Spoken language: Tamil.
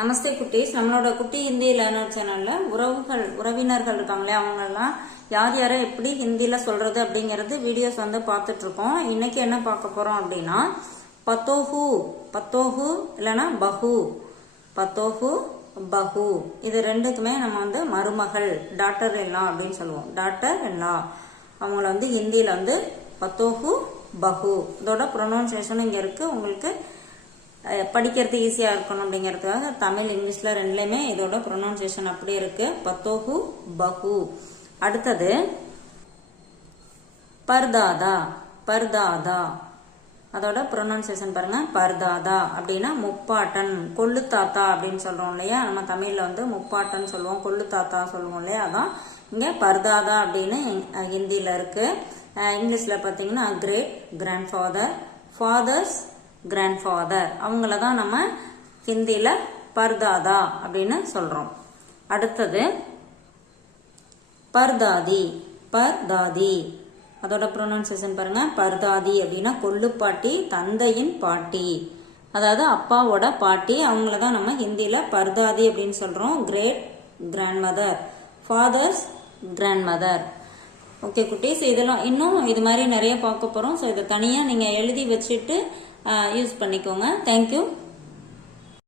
நமஸ்தே குட்டீஸ். நம்மளோட குட்டி ஹிந்தி லேர்னர் சேனல்ல உறவுகள் உறவினர்கள் இருக்காங்களே அவங்கெல்லாம் யார் யாரை எப்படி ஹிந்தியில சொல்றது அப்படிங்கறது வீடியோஸ் வந்து பார்த்துட்டு இருக்கோம் இன்னைக்கு என்ன பார்க்க போறோம் அப்படின்னா பத்தோஹு பத்தோஹு இல்லைன்னா பஹு பத்தோஹு பஹு. இது ரெண்டுக்குமே நம்ம வந்து மருமகள் டாக்டர் எல்லாம் அப்படின்னு சொல்லுவோம். டாக்டர் எல்லாம் அவங்கள வந்து ஹிந்தியில வந்து பத்தோஹு பஹு. இதோட ப்ரொனவுன்சியேஷன் இங்க இருக்கு. உங்களுக்கு படிக்கிறது ஈஸியாக இருக்கணும் அப்படிங்கிறதுக்காக தமிழ் இங்கிலீஷில் ரெண்டுலேயுமே இதோட ப்ரொனவுன்சியேஷன் அப்படியே இருக்கு. பத்தோஹு பஹு. அடுத்தது பர்தாதா பர்தாதா. அதோட ப்ரொனவுன்சியேஷன் பாருங்க. பர்தாதா அப்படின்னா முப்பாட்டன் கொள்ளு தாத்தா அப்படின்னு சொல்றோம் இல்லையா? நம்ம தமிழ்ல வந்து முப்பாட்டன் சொல்லுவோம் கொள்ளு தாத்தா சொல்லுவோம் இல்லையா? அதான் இங்க பர்தாதா அப்படின்னு ஹிந்தியில இருக்கு. இங்கிலீஷ்ல பாத்தீங்கன்னா great grand father father's grandfather அவங்கள தான் நம்ம ஹிந்தியில் பர்தாதா அப்படின்னு சொல்கிறோம் அடுத்தது பர்தாதி. பர்தாதி. அதோட ப்ரொனவுன்சியேஷன் பாருங்க. பர்தாதி அப்படின்னா கொள்ளுப்பாட்டி தந்தையின் பாட்டி. அதாவது அப்பாவோட பாட்டி. அவங்கள தான் நம்ம ஹிந்தியில் பர்தாதி அப்படின்னு சொல்கிறோம் great grand mother father's grand mother okay குட்டீஸ் இதெல்லாம் இன்னும் இது மாதிரி நிறைய பார்க்க போகிறோம் ஸோ இதை தனியாக நீங்கள் எழுதி வச்சுட்டு யூஸ் பண்ணிக்கோங்க. தேங்க்யூ